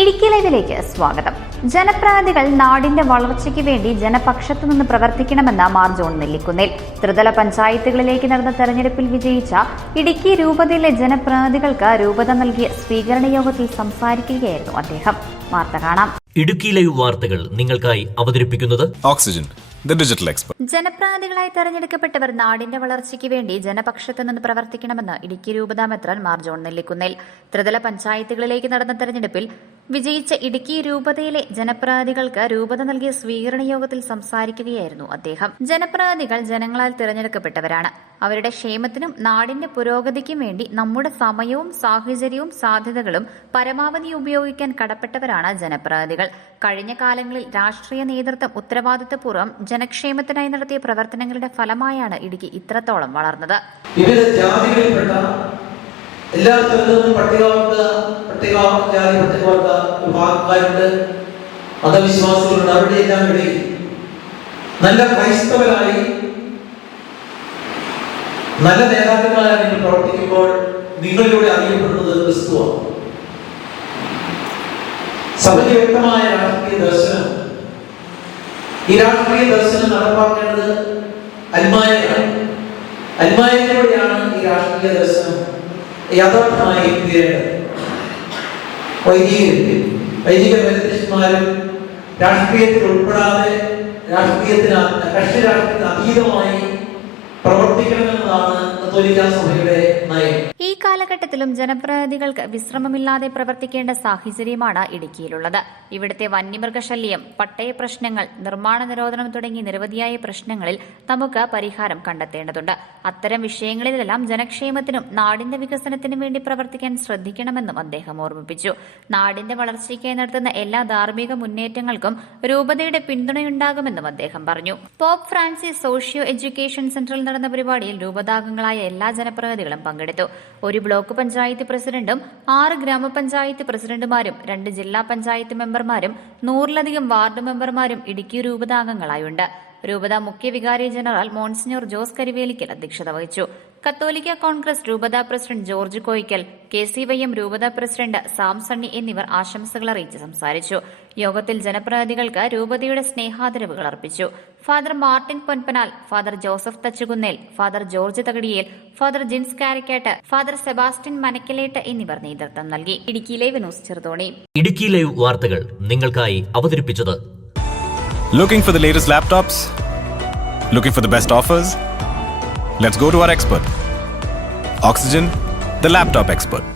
ഇടുക്കി ലൈവിലേക്ക് സ്വാഗതം. ജനപ്രതിനിധികൾ നാടിന്റെ വളർച്ചയ്ക്ക് വേണ്ടി ജനപക്ഷത്തു നിന്ന് പ്രവർത്തിക്കണമെന്ന് മാർ ജോൺ നെല്ലിക്കുന്നേൽ. ത്രിതല പഞ്ചായത്തുകളിലേക്ക് നടന്ന തെരഞ്ഞെടുപ്പിൽ വിജയിച്ച ഇടുക്കി രൂപതയിലെ ജനപ്രതിനിധികൾക്ക് രൂപത നൽകിയ സ്വീകരണ യോഗത്തിൽ സംസാരിക്കുകയായിരുന്നു അദ്ദേഹം. വാർത്ത കാണാം. ഇടുക്കി ലൈവ് വാർത്തകൾ നിങ്ങൾക്കായി അവതരിപ്പിക്കുന്നത് ഓക്സിജൻ, the digital expert. ജനപ്രതിനിധികളായി തെരഞ്ഞെടുക്കപ്പെട്ടവർ നാടിന്റെ വളർച്ചയ്ക്ക് വേണ്ടി ജനപക്ഷത്തു നിന്ന് പ്രവർത്തിക്കണമെന്ന് ഇടുക്കി രൂപതാ മെത്രാൻ മാർ ജോൺ നെല്ലിക്കുന്നേൽ. ത്രിതല പഞ്ചായത്തുകളിലേക്ക് നടന്ന തെരഞ്ഞെടുപ്പിൽ വിജയിച്ച ഇടുക്കി രൂപതയിലെ ജനപ്രതിനിധികൾക്ക് രൂപത നൽകിയ സ്വീകരണ യോഗത്തിൽ സംസാരിക്കുകയായിരുന്നു അദ്ദേഹം. ജനപ്രതിനിധികൾ ജനങ്ങളാൽ തിരഞ്ഞെടുക്കപ്പെട്ടവരാണ്. അവരുടെ ക്ഷേമത്തിനും നാടിന്റെ പുരോഗതിക്കും വേണ്ടി നമ്മുടെ സമയവും സാഹചര്യവും സാധ്യതകളും പരമാവധി ഉപയോഗിക്കാൻ കടപ്പെട്ടവരാണ് ജനപ്രതിനിധികൾ. കഴിഞ്ഞ കാലങ്ങളിൽ രാഷ്ട്രീയ നേതൃത്വം ഉത്തരവാദിത്തപൂർവ്വം ജനക്ഷേമത്തിനായി നടത്തിയ പ്രവർത്തനങ്ങളുടെ ഫലമായാണ് ഇടുക്കി ഇത്രത്തോളം വളർന്നത്. വിവിധ ജാതികളിൽപ്പെട്ട എല്ലാ സ്ഥലത്തും പട്ടികജാതി പട്ടികവർഗ വിഭാഗക്കാരുണ്ട്, മതവിശ്വാസികളുണ്ട്. അവരുടെ എല്ലാം ഇടയിൽ നല്ല ക്രൈസ്തവരായി നല്ല നേതാക്കന്മാരായി നിങ്ങൾ പ്രവർത്തിക്കുമ്പോൾ നിങ്ങളിലൂടെ അറിയപ്പെടുന്നത് ക്രിസ്തുവാണ്. സഭയ്ക്ക് വ്യക്തമായ രാഷ്ട്രീയ ദർശനം, ഈ രാഷ്ട്രീയ ദർശനം നടപ്പാക്കേണ്ടത് അൽമായയിലൂടെയാണ്. ഈ രാഷ്ട്രീയ ദർശനം യാഥാർത്ഥ്യമായി തീരേണ്ടത്. വൈദിക മേലധ്യക്ഷന്മാരും രാഷ്ട്രീയത്തിൽ ഉൾപ്പെടാതെ കക്ഷി രാഷ്ട്രീയത്തിന് അതീതമായി പ്രവർത്തിക്കണമെന്നതാണ് കത്തോലിക്കാ സഭയുടെ നയം. ഈ കാലഘട്ടത്തിലും ജനപ്രതിനിധികൾക്ക് വിശ്രമമില്ലാതെ പ്രവർത്തിക്കേണ്ട സാഹചര്യമാണ് ഇടുക്കിയിലുള്ളത്. ഇവിടുത്തെ വന്യമൃഗശല്യം, പട്ടയ പ്രശ്നങ്ങൾ, നിർമ്മാണ നിരോധനം തുടങ്ങി നിരവധിയായ പ്രശ്നങ്ങളിൽ നമുക്ക് പരിഹാരം കണ്ടെത്തേണ്ടതുണ്ട്. അത്തരം വിഷയങ്ങളിലെല്ലാം ജനക്ഷേമത്തിനും നാടിന്റെ വികസനത്തിനും വേണ്ടി പ്രവർത്തിക്കാൻ ശ്രദ്ധിക്കണമെന്നും അദ്ദേഹം ഓർമ്മിപ്പിച്ചു. നാടിന്റെ വളർച്ചയ്ക്കായി നടത്തുന്ന എല്ലാ ധാർമ്മിക മുന്നേറ്റങ്ങൾക്കും രൂപതയുടെ പിന്തുണയുണ്ടാകുമെന്നും അദ്ദേഹം പറഞ്ഞു. പോപ്പ് ഫ്രാൻസിസ് സോഷ്യോ എഡ്യൂക്കേഷൻ സെന്ററിൽ നടന്ന പരിപാടിയിൽ രൂപതാംഗങ്ങളായ എല്ലാ ജനപ്രതിനിധികളും പങ്കെടുത്തു. ഒരു ബ്ലോക്ക് പഞ്ചായത്ത് പ്രസിഡന്റും 6 ഗ്രാമപഞ്ചായത്ത് പ്രസിഡന്റുമാരും 2 ജില്ലാ പഞ്ചായത്ത് മെമ്പർമാരും 100-ലധികം വാർഡ് മെമ്പർമാരും ഇടുക്കി രൂപതാംഗങ്ങളായുണ്ട്. രൂപത മുഖ്യ വികാരി ജനറൽ മോൺസിഞ്ഞോർ ജോസ് കരിവേലിക്കൽ അധ്യക്ഷത വഹിച്ചു. കത്തോലിക്ക കോൺഗ്രസ് രൂപതാ പ്രസിഡന്റ് ജോർജ് കോയിക്കൽ, KCYM രൂപതാ പ്രസിഡന്റ് സാം സണ്ണി എന്നിവർ ആശംസകൾ അറിയിച്ച് സംസാരിച്ചു. യോഗത്തിൽ ജനപ്രതിനിധികൾക്ക് രൂപതയുടെ സ്നേഹാദരവുകൾ അർപ്പിച്ചു. Father Martin Ponpanal, father Joseph Thachukunnel, father George Thakadiyel, father Jins Karikkatt, father Sebastian Manakkalett എന്നിവർ നേതൃത്വം നൽകി. Idukki live news Cheruthoni. Idukki live വാർത്തകൾ നിങ്ങൾക്കായി അവതരിപ്പിച്ചത് Looking for the latest laptops? Looking for the best offers? Let's go to our expert. Oxygen, the laptop expert.